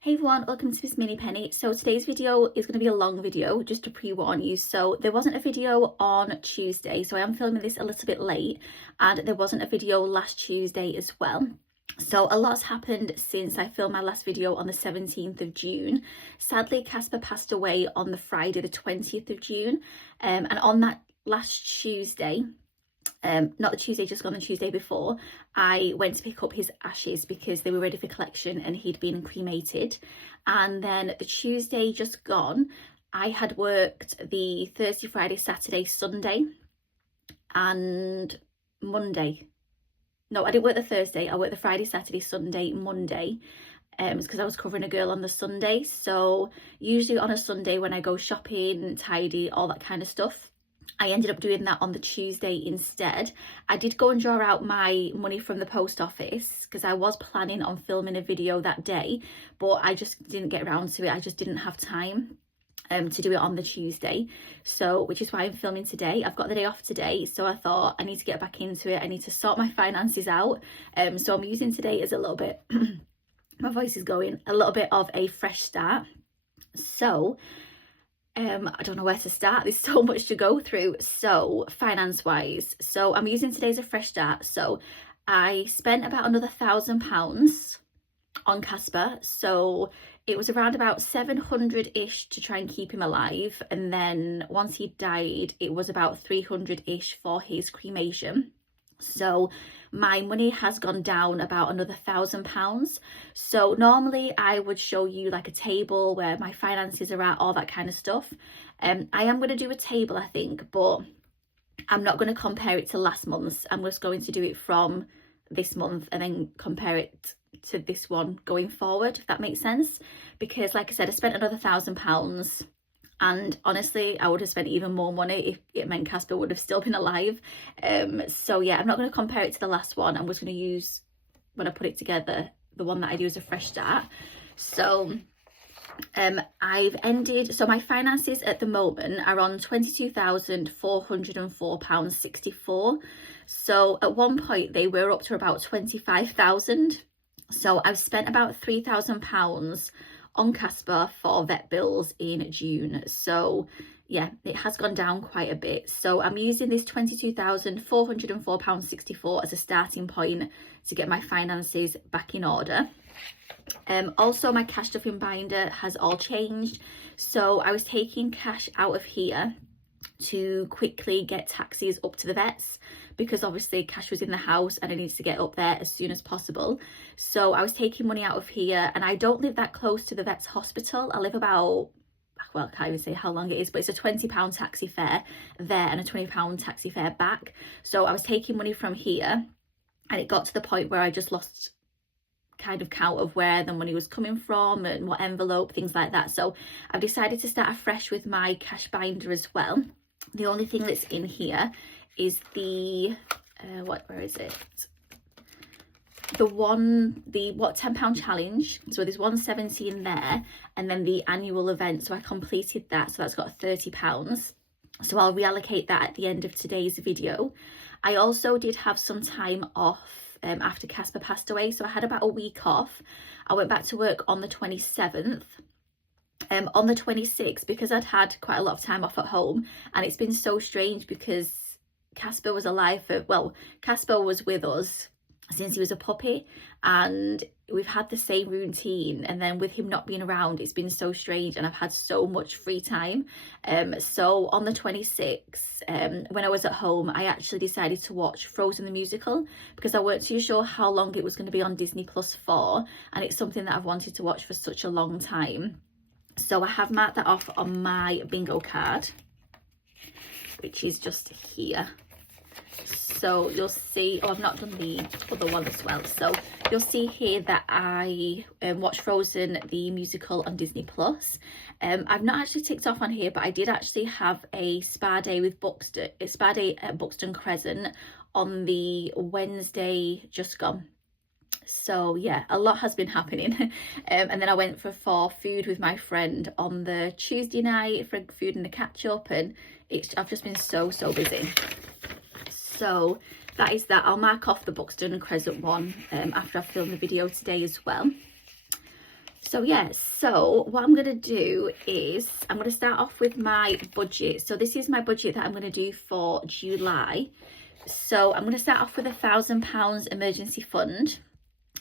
Hey everyone, welcome to Miss Mini Penny. So today's video is going to be a long video, just to pre-warn you. So there wasn't a video on Tuesday, so I am filming this a little bit late, and there wasn't a video last Tuesday as well. So a lot's happened since I filmed my last video on the 17th of June. Sadly, Casper passed away on the Friday the 20th of June, and on that last Tuesday, not the Tuesday just gone, the Tuesday before, I went to pick up his ashes because they were ready for collection and he'd been cremated. And then the Tuesday just gone, I had worked the Thursday, Friday, Saturday, Sunday and Monday. No, I didn't work the Thursday. I worked the Friday, Saturday, Sunday, Monday. It's because I was covering a girl on the Sunday. So usually on a Sunday when I go shopping, tidy, all that kind of stuff, I ended up doing that on the Tuesday instead. I did go and draw out my money from the post office because I was planning on filming a video that day, but I just didn't get around to it. I just didn't have time to do it on the Tuesday. So, which is why I'm filming today. I've got the day off today, so I thought I need to get back into it. I need to sort my finances out. So I'm using today as a little bit, my voice is going, a little bit of a fresh start. So, I don't know where to start. There's so much to go through. So finance wise, so I'm using today as a fresh start. So I spent about another £1,000 on Casper. So it was around about 700-ish to try and keep him alive. And then once he died, it was about 300-ish for his cremation. So my money has gone down about another £1,000. So normally I would show you like a table where my finances are at, all that kind of stuff. I am going to do a table, I think, but I'm not going to compare it to last month's. I'm just going to do it from this month and then compare it to this one going forward, if that makes sense. Because like I said, I spent another £1,000. And honestly, I would have spent even more money if it meant Casper would have still been alive. So yeah, I'm not going to compare it to the last one. I'm just going to use, when I put it together, the one that I do as a fresh start. So I've ended, so my finances at the moment are on £22,404.64. So at one point they were up to about 25,000. So I've spent about £3,000 on Casper for vet bills in June. So yeah, it has gone down quite a bit. So I'm using this £22,404.64 as a starting point to get my finances back in order. Also my cash stuffing binder has all changed. So I was taking cash out of here to quickly get taxis up to the vets, because obviously Cash was in the house and I needed to get up there as soon as possible. So I was taking money out of here, and I don't live that close to the vet's hospital. I live about, well, I can't even say how long it is, but it's a £20 taxi fare there and a £20 taxi fare back. So I was taking money from here, and it got to the point where I just lost kind of count of where the money was coming from and what envelope, things like that. So I've decided to start afresh with my cash binder as well. The only thing that's in here is the where is it, the what £10 challenge. So there's 170 in there, and then the annual event, so I completed that, so that's got £30. So I'll reallocate that at the end of today's video. I also did have some time off after Casper passed away, so I had about a week off. I went back to work on the 27th. On the 26th, because I'd had quite a lot of time off at home, and it's been so strange because Casper was alive for, well, Casper was with us since he was a puppy, and we've had the same routine, and then with him not being around, it's been so strange, and I've had so much free time. So on the 26th, when I was at home, I actually decided to watch Frozen the musical, because I weren't too sure how long it was going to be on Disney Plus for, and it's something that I've wanted to watch for such a long time. So I have marked that off on my bingo card, which is just here. So you'll see, oh, I've not done the other one as well. So you'll see here that I watched Frozen the musical on Disney Plus. I've not actually ticked off on here, but I did actually have a spa day with Buxton, a spa day at Buxton Crescent on the Wednesday just gone. So yeah, a lot has been happening. And then I went for food with my friend on the Tuesday night for food and a catch up, and I've just been so busy. So that is that. I'll mark off the Buxton Crescent one after I've filmed the video today as well. So yeah, so what I'm going to do is I'm going to start off with my budget. So this is my budget that I'm going to do for July. So I'm going to start off with £1,000 emergency fund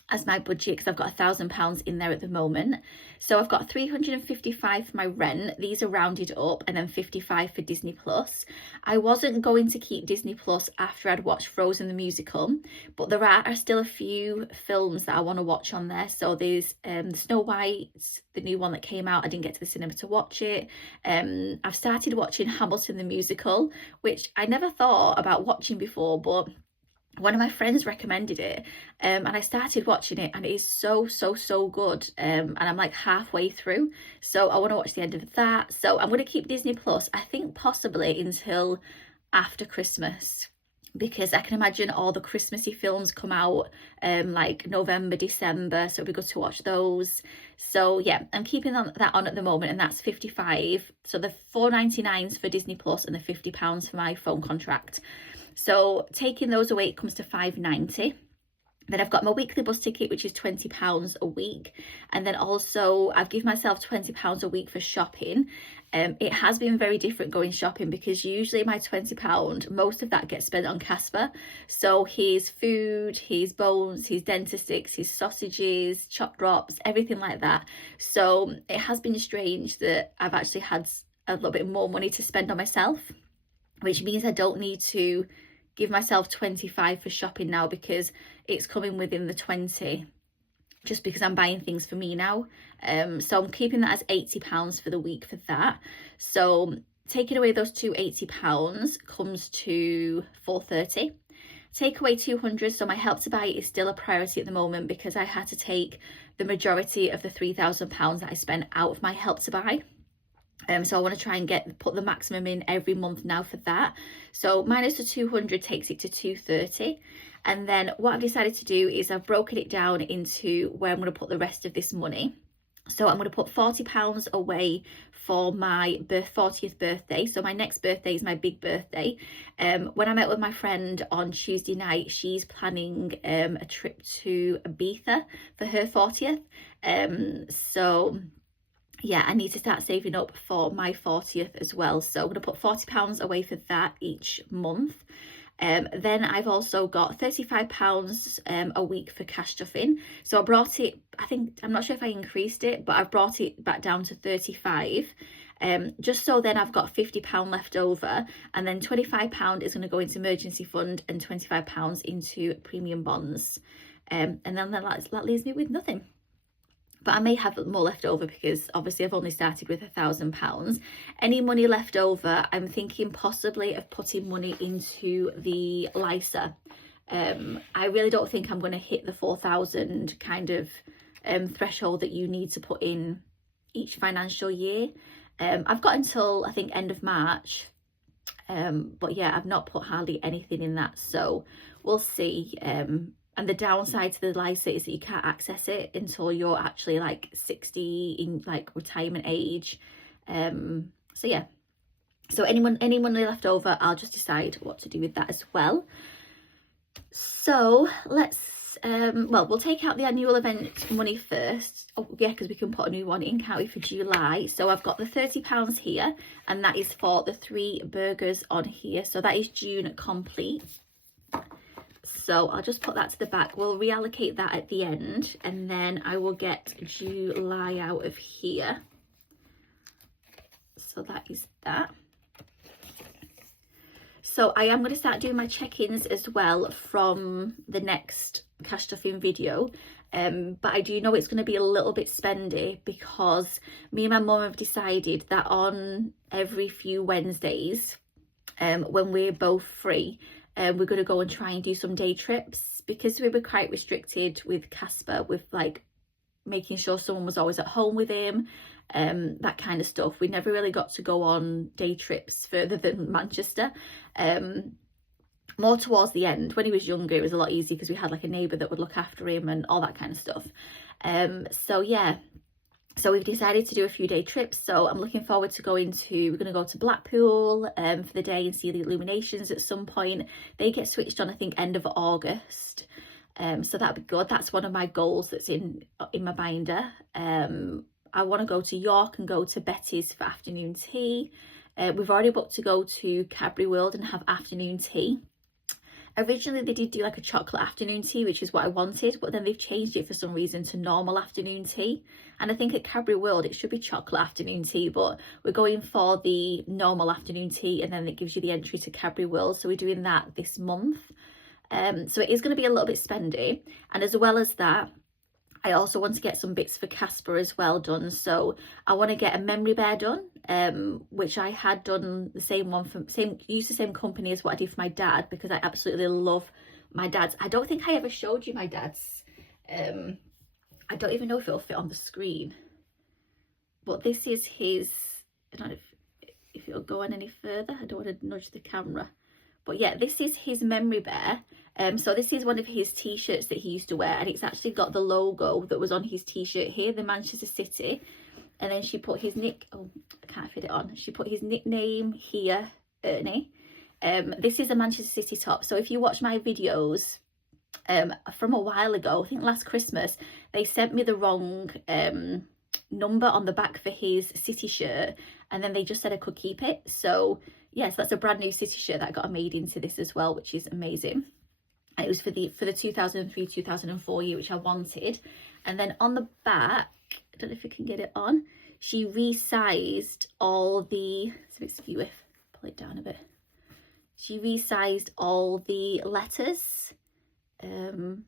as my budget, because I've got £1,000 in there at the moment. So I've got 355 for my rent. These are rounded up, and then 55 for Disney Plus. I wasn't going to keep Disney Plus after I'd watched Frozen the musical, but there are still a few films that I want to watch on there. So there's Snow White, the new one that came out. I didn't get to the cinema to watch it. I've started watching Hamilton the musical, which I never thought about watching before, but one of my friends recommended it, and I started watching it, and it is so good, and I'm like halfway through, so I want to watch the end of that. So I'm going to keep Disney Plus, I think, possibly until after Christmas, because I can imagine all the Christmassy films come out like November, December, so it'll be good to watch those. So yeah, I'm keeping that on at the moment, and that's 55. So the 4.99s for Disney Plus and the £50 for my phone contract. So taking those away, it comes to £5.90. Then I've got my weekly bus ticket, which is £20 a week. And then also I've given myself £20 a week for shopping. It has been very different going shopping, because usually my £20, most of that gets spent on Casper. So his food, his bones, his Dentastix, his sausages, chop drops, everything like that. So it has been strange that I've actually had a little bit more money to spend on myself, which means I don't need to give myself 25 for shopping now, because it's coming within the 20, just because I'm buying things for me now. So I'm keeping that as £80 for the week for that. So taking away those two £80 comes to £4.30. Take away 200, so my Help to Buy is still a priority at the moment, because I had to take the majority of the £3,000 that I spent out of my Help to Buy. So I want to try and put the maximum in every month now for that. So minus the 200 takes it to 230. And then what I've decided to do is I've broken it down into where I'm going to put the rest of this money. So I'm going to put £40 away for my 40th birthday. So my next birthday is my big birthday. When I met with my friend on Tuesday night, she's planning a trip to Ibiza for her 40th. So yeah, I need to start saving up for my 40th as well. So I'm going to put £40 away for that each month. Then I've also got £35 a week for cash stuffing. So I brought it, I'm not sure if I increased it, but I've brought it back down to 35. Just so then I've got £50 left over, and then £25 is going to go into emergency fund and £25 into premium bonds. And then that leaves me with nothing. But I may have more left over, because obviously I've only started with £1,000. Any money left over, I'm thinking possibly of putting money into the LISA. I really don't think I'm going to hit the 4,000 kind of threshold that you need to put in each financial year. I've got until I think end of March, but yeah, I've not put hardly anything in that, so we'll see. And the downside to the LISA is that you can't access it until you're actually like 60 in like retirement age. So yeah, so any money left over, I'll just decide what to do with that as well. So let's well, we'll take out the annual event money first. Oh yeah, because we can put a new one in, can't we, for July. So I've got the £30 here, and that is for the 3 burgers on here. So that is June complete. So I'll just put that to the back. We'll reallocate that at the end, and then I will get July out of here. So that is that. So I am going to start doing my check-ins as well from the next cash stuffing video. But I do know it's going to be a little bit spendy, because me and my mum have decided that on every few Wednesdays, when we're both free, we're going to go and try and do some day trips, because we were quite restricted with Casper, with like making sure someone was always at home with him, that kind of stuff. We never really got to go on day trips further than Manchester. More towards the end. When he was younger, it was a lot easier because we had like a neighbour that would look after him and all that kind of stuff. So yeah, so we've decided to do a few day trips. So I'm looking forward to we're going to go to Blackpool for the day and see the Illuminations at some point. They get switched on, I think, end of August. So that'd be good. That's one of my goals that's in my binder. I want to go to York and go to Betty's for afternoon tea. We've already booked to go to Cadbury World and have afternoon tea. Originally they did do like a chocolate afternoon tea, which is what I wanted, but then they've changed it for some reason to normal afternoon tea. And I think at Cadbury World it should be chocolate afternoon tea, but we're going for the normal afternoon tea, and then it gives you the entry to Cadbury World. So we're doing that this month. So it is going to be a little bit spendy. And as well as that, I also want to get some bits for Casper as well done. So I want to get a memory bear done, which I had done the same one from used the same company as what I did for my dad, because I absolutely love my dad's. I don't think I ever showed you my dad's. I don't even know if it'll fit on the screen, but this is his. I don't know if it'll go on any further. I don't want to nudge the camera. But yeah, this is his memory bear. So this is one of his t-shirts that he used to wear, and it's actually got the logo that was on his t-shirt here, the Manchester City. And then she put his I can't fit it on. She put his nickname here, Ernie. This is a Manchester City top. So if you watch my videos from a while ago, I think last Christmas, they sent me the wrong number on the back for his City shirt, and then they just said I could keep it. So yes, that's a brand new City shirt that got made into this as well, which is amazing. And it was for the 2003-2004 year, which I wanted. And then on the back, I don't know if you can get it on, she resized all the, it's a bit skewy, pull it down a bit. She resized all the letters. I don't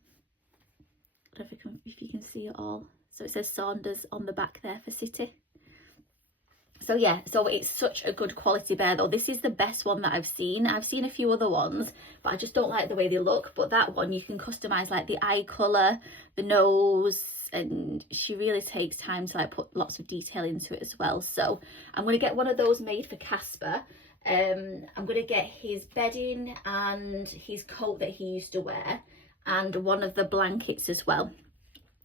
know if you can see it all. So it says Saunders on the back there for City. So yeah, so it's such a good quality bear though. This is the best one that I've seen. I've seen a few other ones, but I just don't like the way they look. But that one, you can customize like the eye color, the nose, and she really takes time to like put lots of detail into it as well. So I'm going to get one of those made for Casper. I'm going to get his bedding and his coat that he used to wear, and one of the blankets as well.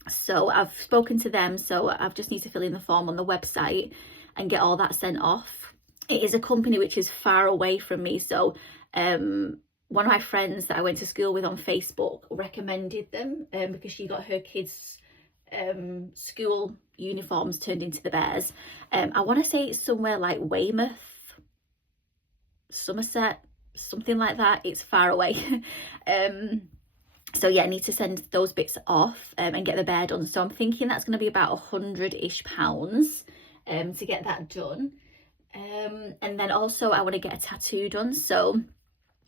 So I've spoken to them, so I just need to fill in the form on the website and get all that sent off. It is a company which is far away from me, so one of my friends that I went to school with on Facebook recommended them because she got her kids school uniforms turned into the bears. I want to say it's somewhere like Weymouth, Somerset, something like that. It's far away. So yeah, I need to send those bits off and get the bear done. So I'm thinking that's going to be about £100-ish to get that done. And then also I want to get a tattoo done. So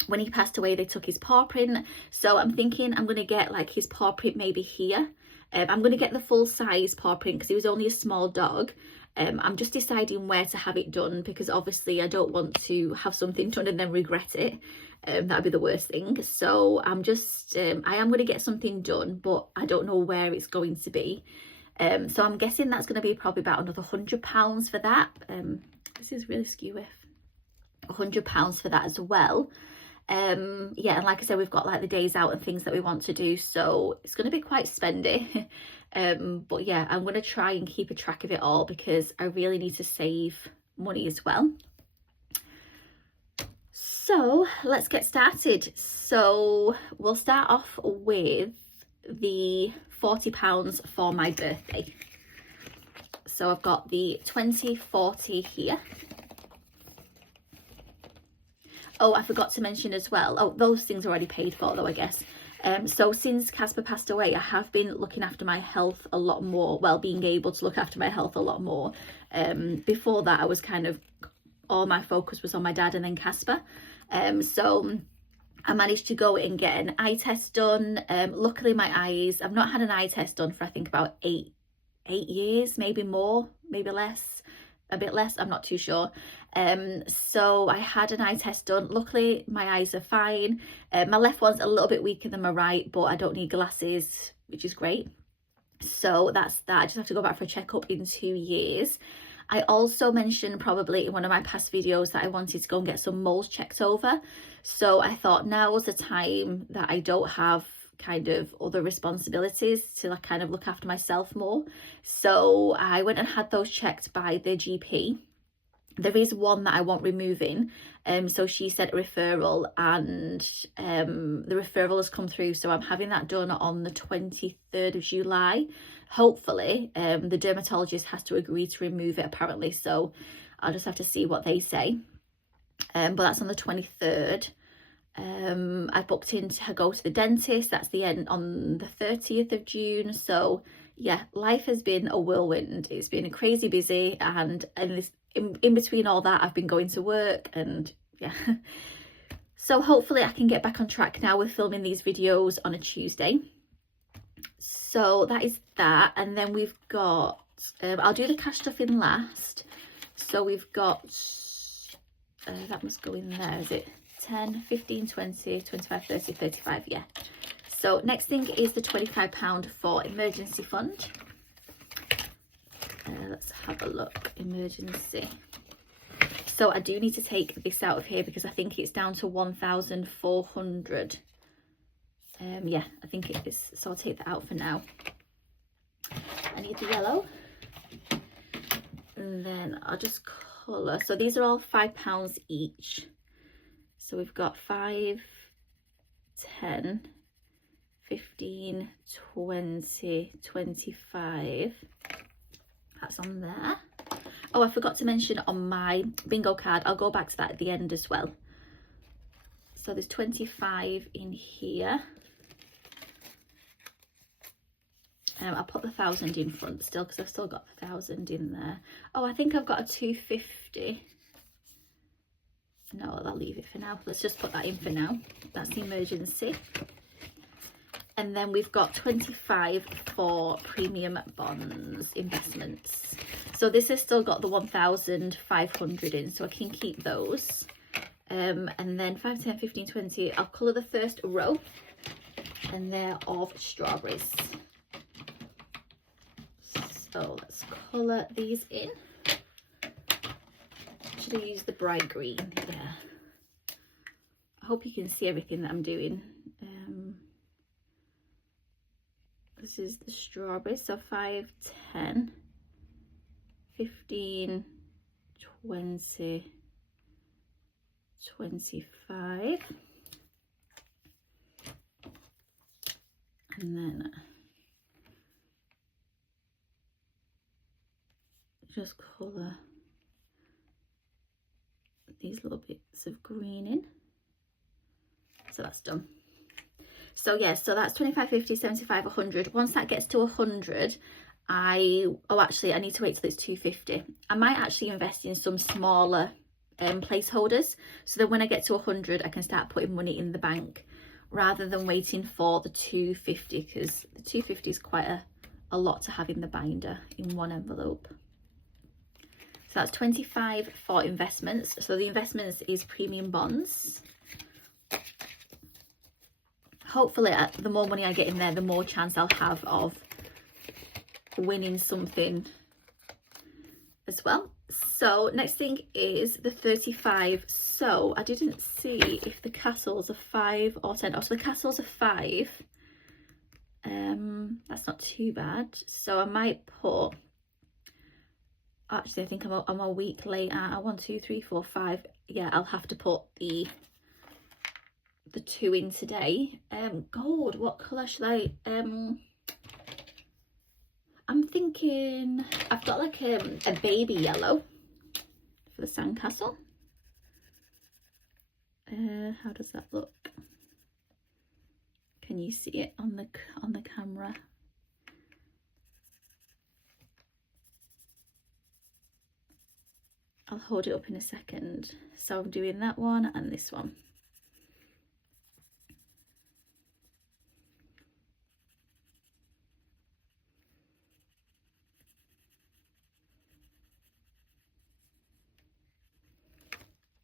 when he passed away, they took his paw print. So I'm thinking I'm going to get like his paw print maybe here. I'm going to get the full size paw print because he was only a small dog. I'm just deciding where to have it done, because obviously I don't want to have something done and then regret it. That'd be the worst thing. So I'm just, I am going to get something done, but I don't know where it's going to be. So I'm guessing that's going to be probably about another £100 for that. This is really skewy. £100 for that as well. Yeah, and like I said, we've got like the days out and things that we want to do, so it's going to be quite spendy. But yeah, I'm going to try and keep a track of it all because I really need to save money as well. So let's get started. So we'll start off with the £40 for my birthday. So I've got the 2040 here. Oh, I forgot to mention as well. Oh, those things are already paid for though, I guess. So since Casper passed away, I have been looking after my health a lot more. Well, being able to look after my health a lot more. Before that, I was kind of, all my focus was on my dad and then Casper. So I managed to go and get an eye test done. Luckily my eyes, I've not had an eye test done for I think about eight years, maybe more, maybe less, a bit less, I'm not too sure. So I had an eye test done. Luckily my eyes are fine. My left one's a little bit weaker than my right, but I don't need glasses, which is great. So that's that. I just have to go back for a checkup in 2 years. I also mentioned probably in one of my past videos that I wanted to go and get some moles checked over. So I thought now was the time that I don't have kind of other responsibilities to like kind of look after myself more. So I went and had those checked by the GP. There is one that I want removing, so she said a referral, and the referral has come through, so I'm having that done on the 23rd of July. Hopefully the dermatologist has to agree to remove it apparently, so I'll just have to see what they say. But that's on the 23rd. I booked in to go to the dentist. That's the end on the 30th of June. So yeah, life has been a whirlwind. It's been crazy busy, and this in between all that, I've been going to work, and yeah. So hopefully I can get back on track now with filming these videos on a Tuesday. So that is that. And then we've got I'll do the cash stuff in last. So we've got that must go in there, is it? 10, 15, 20, 25, 30, 35, yeah. So next thing is the £25 for emergency fund. Let's have a look. Emergency. So I do need to take this out of here because I think it's down to 1,400. Yeah, I think it is. So I'll take that out for now. I need the yellow. And then I'll just colour. So these are all £5 each. So we've got 5, 10, 15, 20, 25. That's on there. Oh, I forgot to mention on my bingo card, I'll go back to that at the end as well. So there's 25 in here. I'll put the 1,000 in front still because I've still got the 1,000 in there. Oh, I think I've got a 250. No, I'll leave it for now. Let's just put that in for now. That's the emergency. And then we've got 25 for premium bonds investments. So this has still got the 1,500 in, so I can keep those. And then 5, 10, 15, 20, I'll colour the first row, and they're of strawberries. So let's colour these in. Should I use the bright green? Yeah. I hope you can see everything that I'm doing. This is the strawberry. So 5, 10, 15, 20, 25. And then just colour these little bits of green in. So that's done. So yeah, so that's 25, 50, 75, 100. Once that gets to 100, I need to wait till it's 250. I might actually invest in some smaller placeholders, so that when I get to 100 I can start putting money in the bank rather than waiting for the 250, because the 250 is quite a lot to have in the binder in one envelope. So that's 25 for investments. So the investments is premium bonds. Hopefully the more money I get in there, the more chance I'll have of winning something as well. So next thing is the 35. So I didn't see if the castles are 5 or 10. Oh, so the castles are 5. That's not too bad. So I might put, actually I think I'm a week late. 1, 2, 3, 4, 5. Yeah, I'll have to put the 2 in today. Gold, what colour should I, I'm thinking I've got like a baby yellow for the sandcastle. How does that look? Can you see it on the camera? I'll hold it up in a second. So I'm doing that one and this one.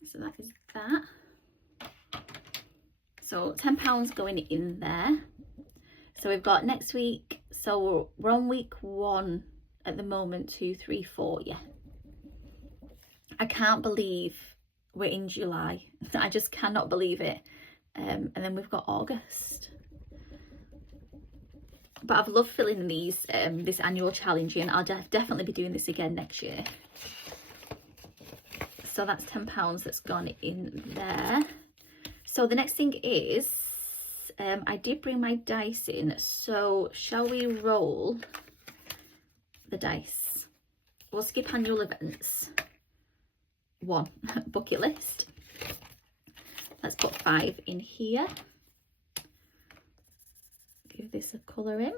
So that is that. So £10 going in there. So we've got next week. So we're on week 1 at the moment. 2, 3, 4. Yeah. I can't believe we're in July. I just cannot believe it. And then we've got August. But I've loved filling these this annual challenge in. I'll definitely be doing this again next year. So that's £10 that's gone in there. So the next thing is, I did bring my dice in. So shall we roll the dice? We'll skip annual events. 1, bucket list. Let's put 5 in here. Give this a colour in.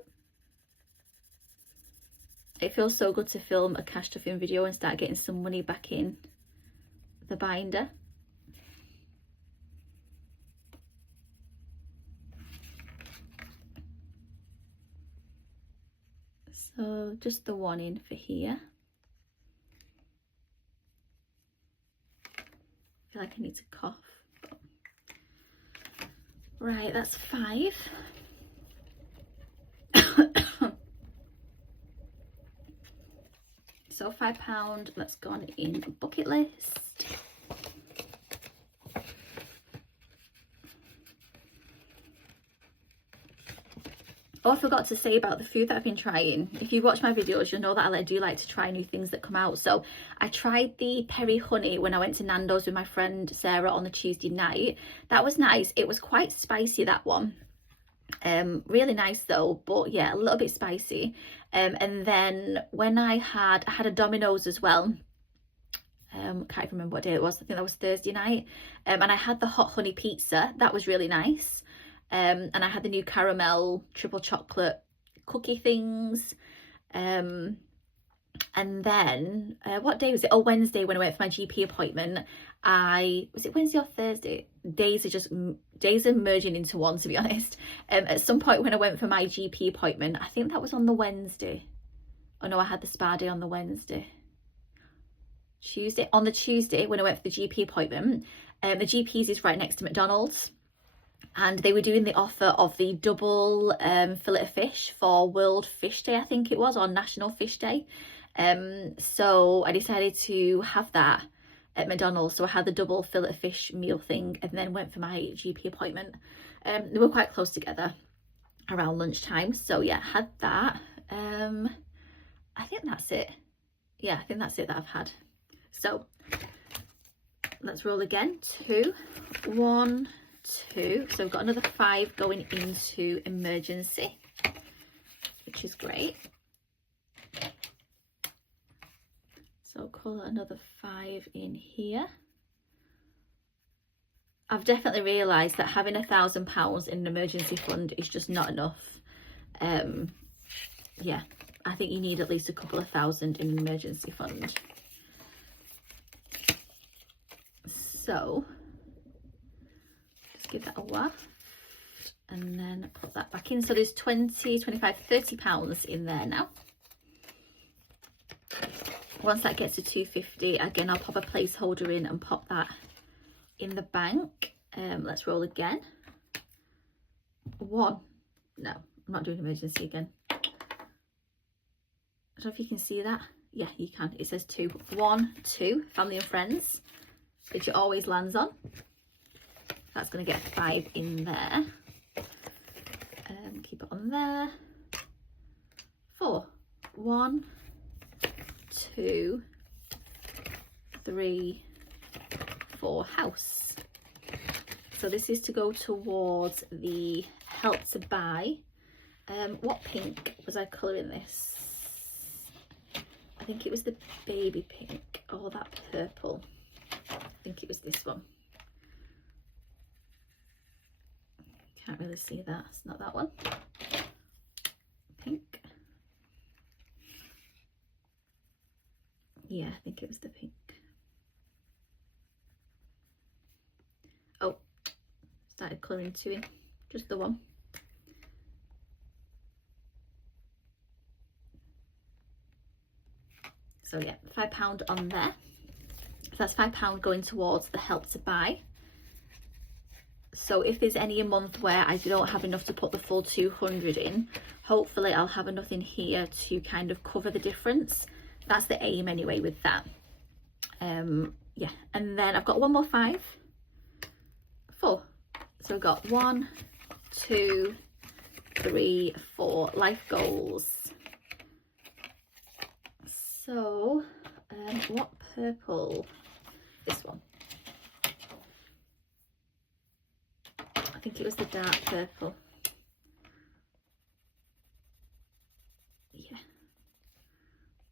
It feels so good to film a cash stuffing video and start getting some money back in the binder. So just the 1 in for here. I feel like I need to cough. But... Right, that's 5. So £5 that's gone in bucket list. Oh, I forgot to say about the food that I've been trying. If you watch my videos, you'll know that I do like to try new things that come out. So I tried the peri honey when I went to Nando's with my friend Sarah on the Tuesday night. That was nice. It was quite spicy, that one. Really nice though, but yeah, a little bit spicy. And then when I had a Domino's as well. Can't remember what day it was. I think that was Thursday night. And I had the hot honey pizza. That was really nice. And I had the new caramel triple chocolate cookie things. And then what day was it? Oh, Wednesday, when I went for my GP appointment. Was it Wednesday or Thursday? Days are merging into one, to be honest. At some point when I went for my GP appointment, I think that was on the Wednesday. Oh no, I had the spa day on the Wednesday. On the Tuesday when I went for the GP appointment, the GP's is right next to McDonald's. And they were doing the offer of the double fillet of fish for World Fish Day, I think it was, or National Fish Day. So I decided to have that at McDonald's. So I had the double fillet of fish meal thing and then went for my GP appointment. They were quite close together around lunchtime. So yeah, had that. I think that's it. Yeah, I think that's it that I've had. So let's roll again. 2, 1, 2. So I've got another 5 going into emergency, which is great. So call another 5 in here. I've definitely realised that having £1,000 in an emergency fund is just not enough. Yeah, I think you need at least a couple of thousand in an emergency fund. So just give that a waft and then put that back in. So there's 20, 25, £30 in there now. Once that gets to 250, again, I'll pop a placeholder in and pop that in the bank. Let's roll again. 1. No, I'm not doing emergency again. I don't know if you can see that. Yeah, you can. It says 2. 1, 2, family and friends, which it always lands on. That's going to get 5 in there. Keep it on there. 4. 1, 2, 3, 4, house. So this is to go towards the help to buy. What pink was I colouring this? I think it was the baby pink or that purple. I think it was this one. Can't really see that. It's not that one. Pink. Yeah, I think it was the pink. Oh, started colouring 2 in. Just the one. So yeah, £5 on there. So that's £5 going towards the help to buy. So if there's any a month where I don't have enough to put the full 200 in, hopefully I'll have enough in here to kind of cover the difference. That's the aim anyway with that. Yeah, and then I've got one more 5, 4. So we've got 1, 2, 3, 4 life goals. So what purple? this one. I think it was the dark purple. Yeah,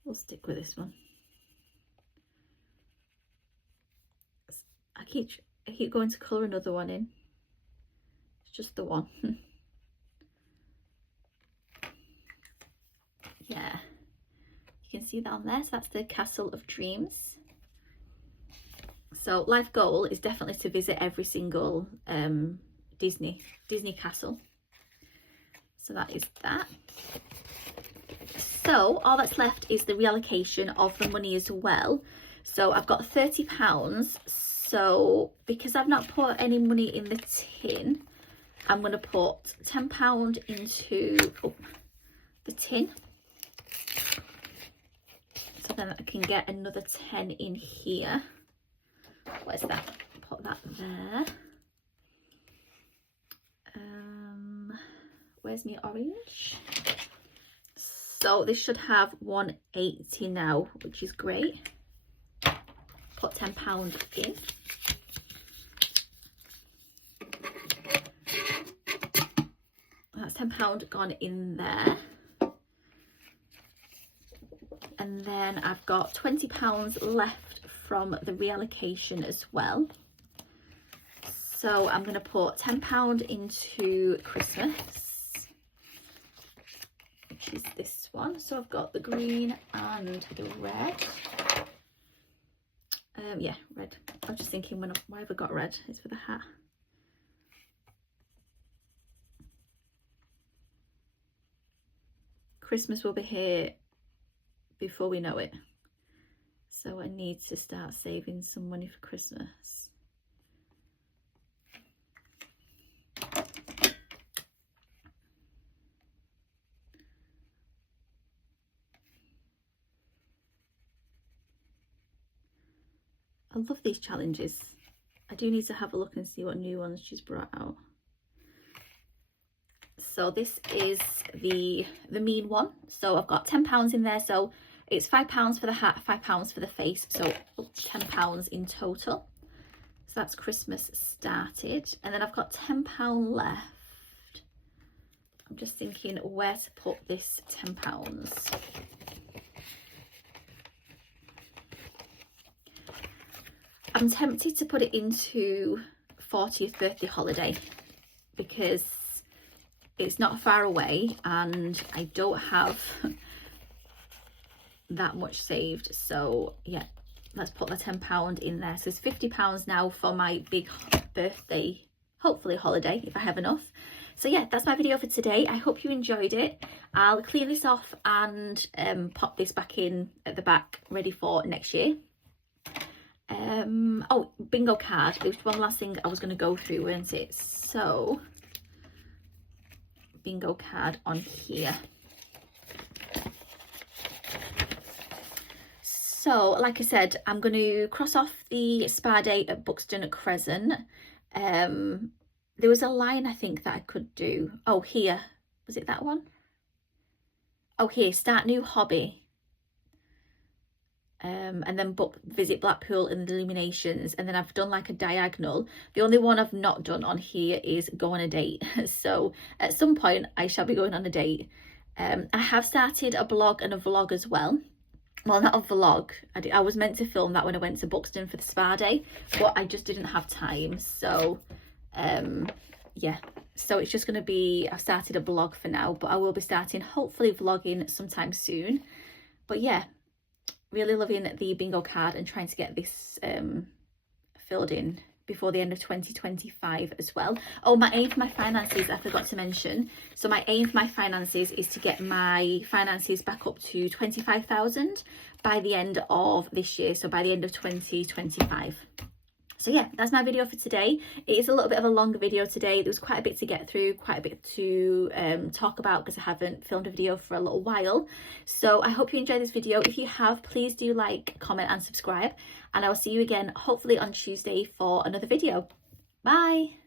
we'll stick with this one. I keep going to colour another one in. It's just the one. Yeah, you can see that on there. So that's the Castle of Dreams. So life goal is definitely to visit every single Disney castle. So that is that. So all that's left is the reallocation of the money as well. So I've got £30. So because I've not put any money in the tin, I'm going to put £10 into the tin. So then I can get another 10 in here. What is that? Put that there. Where's my orange? So this should have 180 now, which is great. Put £10 in. That's £10 gone in there. And then I've got £20 left from the reallocation as well. So I'm going to put £10 into Christmas, which is this one. So I've got the green and the red. Yeah, red. I was just thinking, why have I got red? It's for the hat. Christmas will be here before we know it. So I need to start saving some money for Christmas. I love these challenges. I do need to have a look and see what new ones she's brought out. So this is the mean one. So I've got £10 in there. So it's £5 for the hat, £5 for the face. So £10 in total. So that's Christmas started. And then I've got £10 left. I'm just thinking where to put this £10. I'm tempted to put it into 40th birthday holiday because it's not far away and I don't have that much saved. So yeah, let's put the £10 in there. So it's £50 now for my big birthday, hopefully holiday, if I have enough. So yeah, that's my video for today. I hope you enjoyed it. I'll clean this off and pop this back in at the back, ready for next year. Oh, bingo card. There was one last thing I was going to go through, weren't it? So bingo card on here. So like I said, I'm going to cross off the spa day at Buxton Crescent. There was a line I think that I could do. Oh, here. Was it that one? Oh, here. Start new hobby. And then visit Blackpool and the Illuminations, and then I've done like a diagonal. The only one I've not done on here is go on a date. So at some point I shall be going on a date. I have started a blog and a vlog as well. Well, not a vlog. I was meant to film that when I went to Buxton for the spa day, but I just didn't have time. So yeah, so it's just going to be, I've started a blog for now, but I will be starting hopefully vlogging sometime soon. But yeah, really loving the bingo card and trying to get this filled in before the end of 2025 as well. Oh, my aim for my finances, I forgot to mention. So my aim for my finances is to get my finances back up to 25,000 by the end of this year. So by the end of 2025. So yeah, that's my video for today. It is a little bit of a longer video today. There was quite a bit to get through, quite a bit to talk about because I haven't filmed a video for a little while. So I hope you enjoyed this video. If you have, please do like, comment and subscribe. And I will see you again hopefully on Tuesday for another video. Bye!